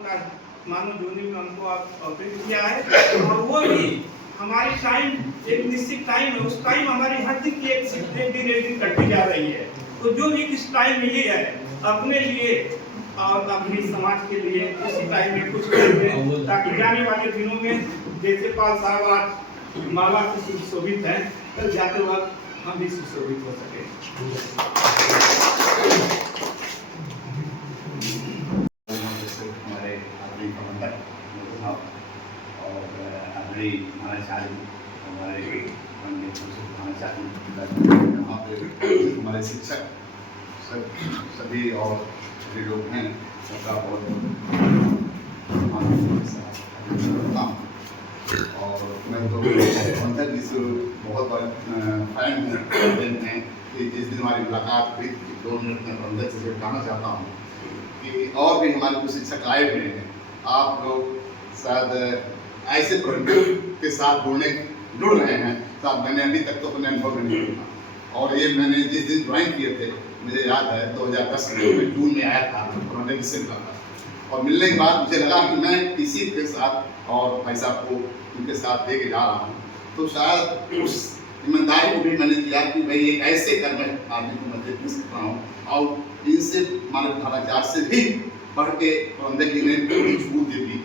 मानव जोनी में हमको ऑपरेट किया है और वो भी हमारी टाइम एक निश्चित टाइम है, उस टाइम हमारी हर दिन की एक दिन कटती जा रही है। तो जो भी किस टाइम मिली है अपने लिए और अपने समाज के लिए उसी टाइम में कुछ करें ताकि जाने वाले दिनों में जैसे 5 साल आज माँ बाप की सुशोभित है, कल जाते वक्त हम भी सुशोभित हो सके। हमारे शिक्षक सभी और जो लोग हैं सबका बहुत और मैं तो प्रबंधक इस बहुत बड़ा फैन हैं कि जिस दिन हमारी मुलाकात हुई 2 मिनट में प्रबंधक से बताना चाहता हूँ कि और भी हमारे कुछ शिक्षक आए हुए हैं। आप लोग शायद ऐसे प्रबंधक के साथ जुड़ रहे हैं, साथ मैंने अभी तक तो अपने अनुभव में नहीं किया। और ये मैंने जिस दिन ज्वाइन किए थे मुझे याद है 2010 में जून में आया था, उन्होंने मुझसे मिला था और मिलने के बाद मुझे लगा कि मैं किसी के साथ और भाई साहब को उनके साथ लेके जा रहा हूँ, तो शायद उस ईमानदारी को भी मैंने किया कि भाई एक ऐसे कर्म आदमी को मैं दे सकता हूँ और इनसे मानव धाराचार से भी बढ़ के प्रबंधक जी ने पूरी छूट दे दी।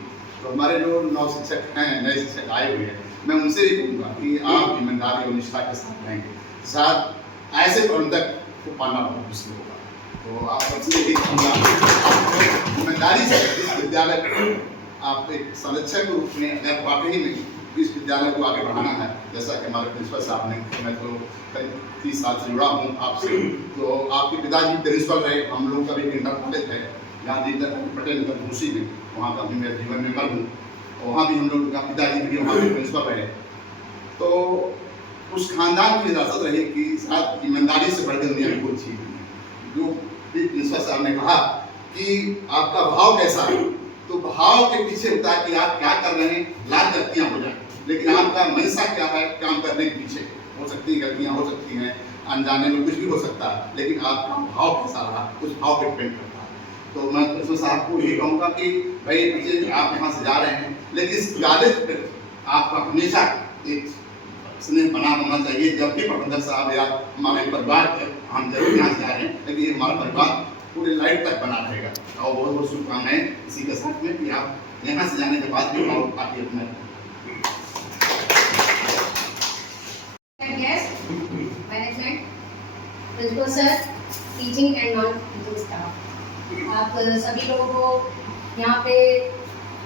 तो हमारे जो नव शिक्षक हैं, नए शिक्षक आए हुए हैं, मैं उनसे भी कहूँगा कि आप ईमानदारी और निष्ठा के साथ रहेंगे, साथ ऐसे प्रबंधक को पाना बहुत मुश्किल होगा। तो आप सबसे यही कहूँगा ईमानदारी से इस विद्यालय आप एक संरक्षक के रूप में अगर वाकई में इस विद्यालय को आगे बढ़ाना है, जैसा कि हमारे प्रिंसिपल साहब ने, मैं तो करीब 30 साल से जुड़ा हूँ आपसे, तो आपके पिताजी प्रिंसिपल रहे, हम लोग का भी इंटर कॉलेज है यहाँ पटेल घूसी में, वहाँ का भी मेरे जीवन में कर हूँ, वहाँ भी हम लोग का पिताजी भी वहाँ के प्रिंसिपल रहे। तो उस खानदान की विरासत रही कि साथ ईमानदारी से बढ़कर दुनिया में कोई चीज़ नहीं है। जो प्रिंसिपल साहब ने कहा कि आपका भाव कैसा है, तो भाव के पीछे होता है कि आप क्या कर रहे हैं, लाख गलतियाँ हो जाए, लेकिन आपका मंशा क्या है, काम करने के पीछे हो सकती है गलतियाँ हो सकती हैं, अनजाने में कुछ भी हो सकता है, लेकिन आपका भाव कैसा रहा उस भाव पर डिपेंड करता है। तो मैं प्रिंसिपल साहब को ये कहूँगा कि भाई बच्चे आप यहाँ से जा रहे हैं, लेकिन इस कॉलेज पर आपका हमेशा एक स्नेह बना होना चाहिए। जब भी प्रबंधक साहब या हमारे परिवार हम जब यहाँ से जा रहे हैं, लेकिन हमारा परिवार पूरे लाइफ तक बना रहेगा। और बहुत बहुत शुभकामनाएं इसी के साथ में कि आप यहाँ से जाने के बाद भी और आगे अपने management, principal sir, teaching and non teaching staff, आप सभी लोगों को यहाँ पे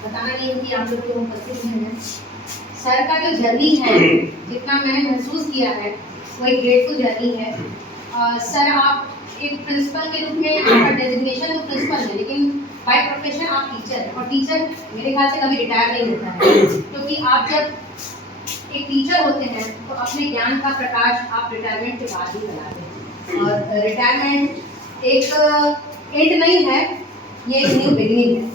बताना नहीं कि आप लोग क्यों उपस्थित हैं। सर का जो जर्नी है, जितना मैंने महसूस किया है, वो एक ग्रेटफुल जर्नी है। सर आप एक प्रिंसिपल के रूप में आपका डेजिग्नेशन तो प्रिंसिपल है, लेकिन बाय प्रोफेशन आप टीचर हैं और टीचर मेरे ख्याल से कभी रिटायर नहीं होता है, क्योंकि आप जब एक टीचर होते हैं तो अपने ज्ञान का प्रकाश आप रिटायरमेंट के बाद ही बनाते हैं। और रिटायरमेंट एक एंड नहीं है, ये एक न्यू बिगिनिंग है।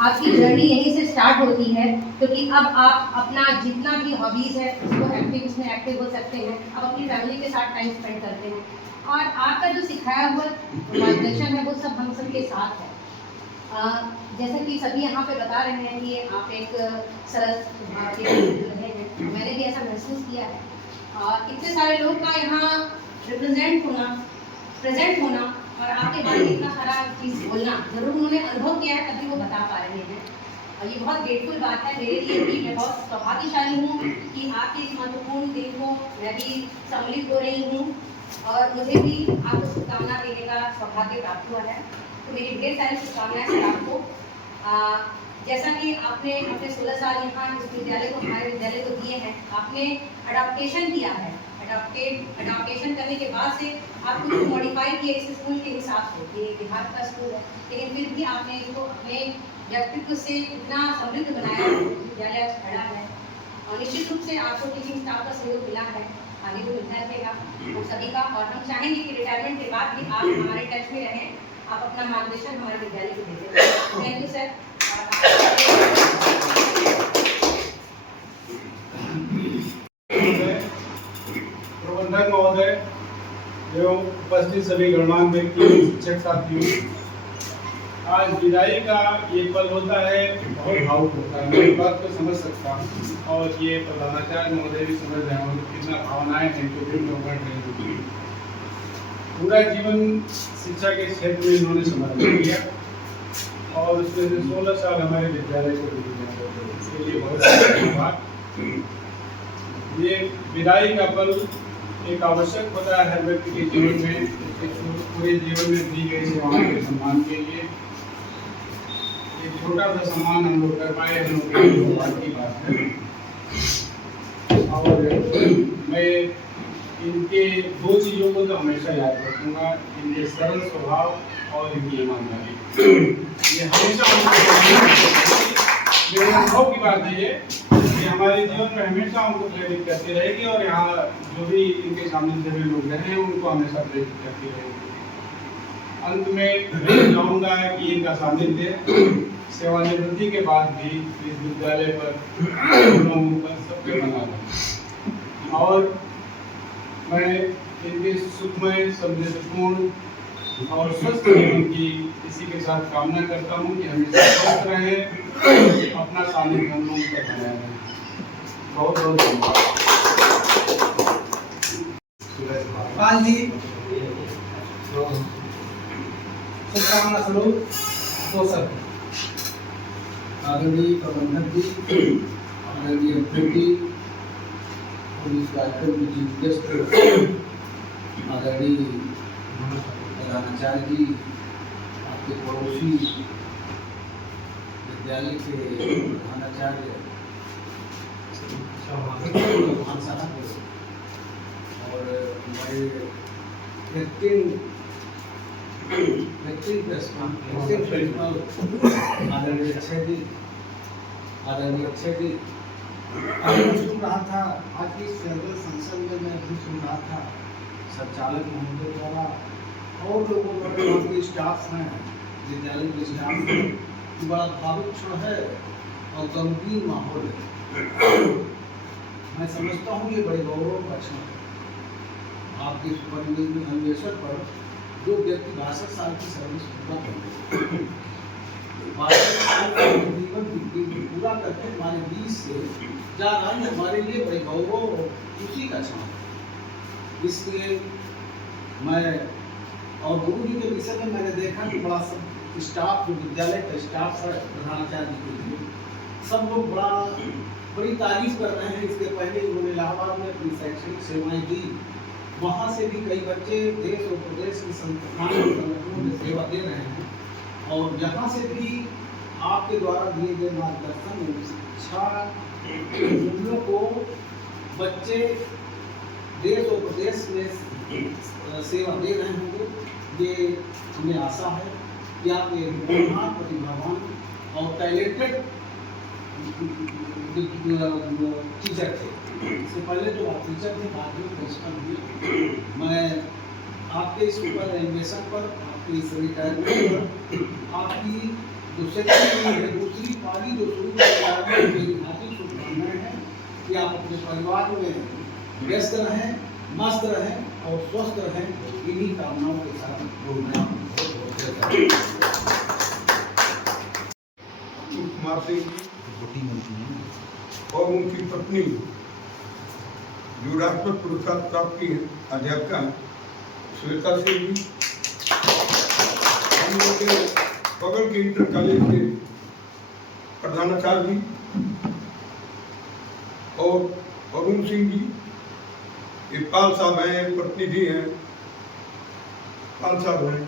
आपकी जर्नी यहीं से स्टार्ट होती है, क्योंकि अब आप अपना जितना भी हॉबीज़ है उसको उसमें एक्टिव हो सकते हैं, अब अपनी फैमिली के साथ टाइम स्पेंड करते हैं और आपका जो सिखाया हुआ मार्गदर्शन है वो सब हम सब के साथ है। जैसा कि सभी यहाँ पे बता रहे हैं कि आप एक सरल स्वभाव के रहे हैं, मैंने भी ऐसा महसूस किया है। इतने सारे लोग का यहाँ रिप्रेजेंट होना, प्रेजेंट होना और आपके बारे में इतना सारा चीज़ बोलना, जरूर उन्होंने अनुभव किया है तभी वो बता पा रहे हैं। और ये बहुत ग्रेटफुल बात है मेरे लिए भी। मैं बहुत सौभाग्यशाली हूँ कि आपके इस महत्वपूर्ण दिन को मैं भी सम्मिलित हो रही हूँ और मुझे भी आपको शुभकामना देने का सौभाग्य प्राप्त हुआ है। तो मेरी ढेर सारी शुभकामनाएं हैं आपको। जैसा कि आपने अपने 16 साल यहाँ इस विद्यालय को, हमारे विद्यालय को दिए हैं, आपने अडॉप्टेशन किया है। अडॉप्टेशन करने के बाद से आप कुछ मॉडिफाई किए इस स्कूल के हिसाब से, ये बिहार का स्कूल है, लेकिन फिर भी आपने इसको अपने व्यक्तित्व से इतना समृद्ध बनाया, विद्यालय आज खड़ा है। और निश्चित रूप से आपको टीचिंग स्टाफ का सहयोग मिला है, आगे भी मिलता रहेगा हम सभी का। और हम चाहेंगे कि रिटायरमेंट के बाद भी आप हमारे टच में रहें, आप अपना मार्गदर्शन हमारे विद्यालय को देते रहें। Thank you sir. प्रबंधक महोदय एवं उपस्थित सभी गणमान्य व्यक्ति, शिक्षक साथियों, आज विदाई का ये पल होता है, बहुत भावुक होता है। मैं इस बात को समझ सकता हूँ और ये प्रधानाचार्य महोदय भी समझ रहे होंगे कितना भावनाएं हैं जो भी लोग बढ़ रही होंगी। पूरा जीवन शिक्षा के क्षेत्र में इन्होंने समर्पित किया और उसमें से 16 साल हमारे विद्यालय को भी दिया। इसके लिए बहुत धन्यवाद। ये विदाई का पल एक आवश्यक होता है हर व्यक्ति के जीवन में, पूरे जीवन में दी गई सेवाओं के सम्मान के लिए एक छोटा सा सम्मान हम लोग कर पाए, हम लोग के लिए बहुत की बात है। और मैं इनके 2 चीज़ों को तो हमेशा याद रखूँगा, इनके सरल स्वभाव और इनकी ईमानदारी। ये हमेशा मेरे अनुभव की बात है ये हमारे जीवन में हमेशा उनको प्रेरित करती रहेगी और यहाँ जो भी इनके सामने सभी लोग रहे हैं उनको हमेशा प्रेरित करती रहेगी। अंत में मैं चाहूँगा कि इनका सानिध्य सेवानिवृत्ति के बाद भी इस विद्यालय पर लोगों पर सबके बना रहे और मैं इनके सुखमय, समृद्धपूर्ण और स्वस्थ जीवन की इसी के साथ कामना करता हूँ कि हमेशा स्वस्थ रहे, अपना सानिध्य हम लोगों पर बनाए रहे। बहुत बहुत धन्यवाद। पाल जी शुभकामना स्वरूप 2 शब्द। आदरणीय प्रबंधक जी, आदरणीय अध्यक्ष जी और इस कार्यक्रम के चीफ गेस्ट आदरणीय प्रधानाचार्य जी, आपके पड़ोसी विद्यालय के प्रधानाचार्य साहब और हमारे आदरणीय अक्षय जी, मैं सुन रहा था आज की सर्वे संसद में, मैं भी सुन रहा था संचालक महोदय द्वारा और लोगों द्वारा, वहाँ के स्टाफ हैं, विद्यालय के स्टाफ हैं, बड़ा भावुक क्षण है और गमगीन माहौल है। मैं समझता हूँ ये बड़े गौरव का क्षण है। आपके सुपरनिदेशक पर जो व्यक्ति 62 साल की सर्विस पूरा करके हमारे बीच से जा रहा है, हमारे लिए बड़े गौरव और खुशी का क्षण है। इसलिए मैं और गुरु जी के विषय में मैंने देखा कि बड़ा सब स्टाफ, जो विद्यालय का स्टाफ है, प्रधानाचार्य के लिए सब लोग बड़ी तारीफ कर रहे हैं। इसके पहले उन्होंने इलाहाबाद में अपनी शैक्षणिक सेवाएं दी, वहाँ से भी कई बच्चे देश और प्रदेश के संगठनों में सेवा दे रहे हैं और यहाँ से भी आपके द्वारा दिए गए मार्गदर्शन और शिक्षा मूल्यों को बच्चे देश और प्रदेश में सेवा दे रहे होंगे। ये हमें आशा है कि आप ये महान, प्रतिभावान और टैलेंटेड टीचर थे। इससे पहले तो आप टीचर थे, बाद में प्रिंसिपल हुए। मैं आपके इस सुपर एनिमेशन पर, आपके इस रिटायरमेंट पर, आपकी जो सेक्शन दूसरी पारी जो शुरू कर मेरी हार्दिक शुभकामनाएं हैं कि आप अपने परिवार में व्यस्त रहें, मस्त रहें और स्वस्थ रहें। इन्हीं कामनाओं के साथ मैं कुमार सिंह जी और उनकी पत्नी जो राष्ट्रपति पुरस्कार प्राप्त की अध्यापिका श्वेता सिंह जी, हम लोग के बगल के इंटर कॉलेज के प्रधानाचार्य जी और अरुण सिंह जी, इकबाल साहब हैं, प्रतिनिधि हैं, पाल साहब हैं,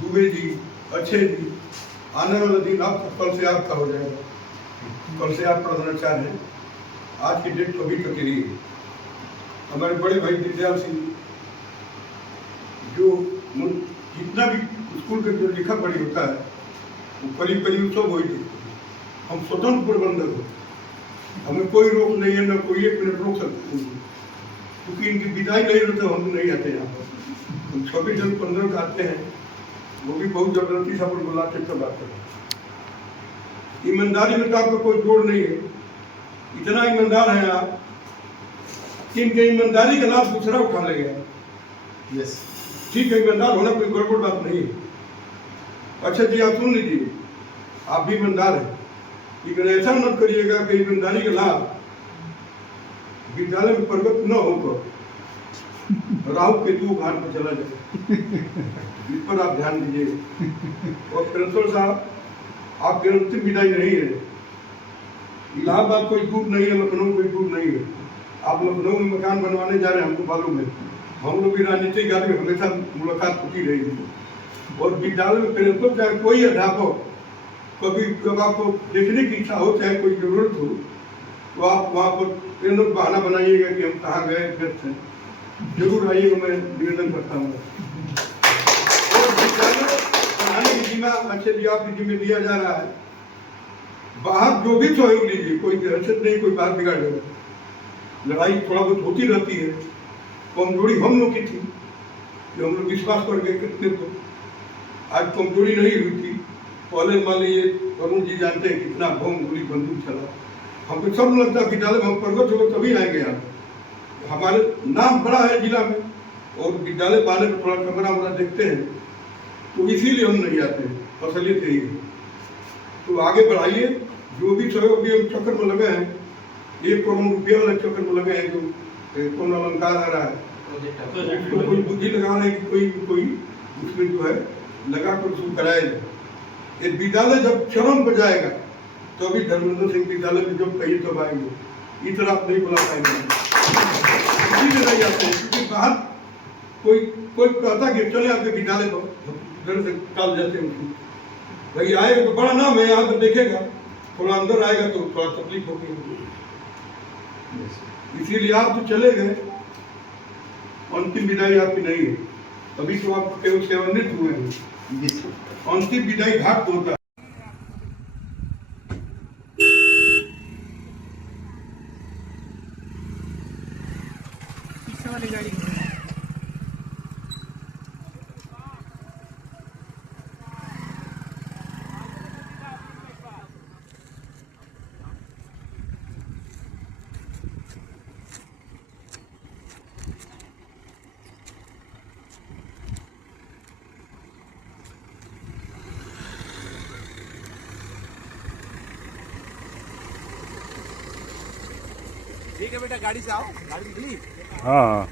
दुबे जी, अच्छे जी। आने वाला दिन आप कल से आपका हो जाएगा, कल से आप प्रधानाचार्य हैं। आज की डेट तो अभी तक यही है। हमारे बड़े भाई दिलदयाल सिंह जो जितना भी स्कूल का जो लिखा पढ़ी होता है वो करीब करीब सब वही लिखते हैं। हम स्वतंत्र प्रबंधक हो, हमें कोई रोक नहीं है, न कोई 1 मिनट रोक सकते हैं, क्योंकि इनकी विदाई नहीं रहते हम नहीं आते यहाँ पर। हम 26 जन 15 का आते हैं, वो भी बहुत जबरदस्ती से अपन बुला के सब आते हैं। ईमानदारी में तो आपका कोई जोड़ नहीं है, इतना ईमानदार है आप कि इनके ईमानदारी का लाभ दूसरा उठा लेगा। यस, ठीक है, ईमानदार होना कोई गड़बड़ बात नहीं है, अच्छा जी, आप सुन लीजिए, आप भी ईमानदार हैं, लेकिन ऐसा मत करिएगा कि ईमानदारी के लाभ विद्यालय में प्रगति न हो तो राहु केतु भार पर चला जाए, इस पर आप ध्यान दीजिए। और प्रिंसिपल साहब, आपकी अंतिम विदाई नहीं है। इलाहाबाद कोई दूर नहीं है, लखनऊ कोई दूर नहीं है। आप लखनऊ में मकान बनवाने जा रहे हैं, हमको मालूम है। हम लोग भी राजनीतिक आदमी, हमेशा मुलाकात होती रहेगी। और विद्यालय में प्रिंसिपल चाहे कोई अध्यापक कभी कब आपको देखने की इच्छा हो, चाहे कोई जरूरत हो, तो आप वहाँ पर इन लोग बहाना बनाइएगा कि हम कहाँ गए, व्यस्त हैं, जरूर आइएगा, मैं निवेदन करता हूँ। और विद्यालय पढ़ाने की जिम्मा अच्छे जी आपकी जिम्मे दिया जा रहा है। बाहर जो भी सहयोग लीजिए, कोई दहशत नहीं, कोई बात बिगाड़ देगा। लड़ाई थोड़ा बहुत होती रहती है, कमजोरी हम लोग की थी कि हम लोग विश्वास कर गए कितने को, आज कमजोरी नहीं हुई थी। पहले मान लीजिए वरुण जी जानते हैं कितना बम गोली बंदूक चला, हमको सब लगता है विद्यालय में हम प्रगत होगा तभी आएंगे यहाँ। हमारे नाम बड़ा है जिला में, और विद्यालय पाने में थोड़ा कमरा वमरा देखते हैं, तो इसीलिए हम नहीं आते, असलियत यही है। तो आगे बढ़ाइए, जो भी सहयोग अभी हम चक्कर में लगे हैं, 1 करोड़ रुपये वाले चक्कर में लगे हैं, जो कौन अलंकार आ रहा है, उसको कोई बुद्धि लगा रहे हैं कि कोई उसमें जो है लगा कर उसको कराया जाए। ये विद्यालय जब चरम पर जाएगा तो अभी धर्मेंद्र सिंह विद्यालय में जब कहीं तब आएंगे, इस तरह आप नहीं बुला पाएंगे, इसीलिए नहीं आते हैं। क्योंकि बाहर कोई कहता कि चले आपके विद्यालय पर, घर से टाल जाते हैं उसको। भाई आएगा तो बड़ा नाम है, यहाँ पर देखेगा, थोड़ा अंदर आएगा तो थोड़ा तकलीफ होगी। इसीलिए आप तो चले गए, अंतिम विदाई आपकी नहीं है। अभी तो आप केवल सेवानिवृत्त हुए हैं, अंतिम विदाई घाट को होता है। ठीक है बेटा, गाड़ी से आओ, गाड़ी निकली। हाँ।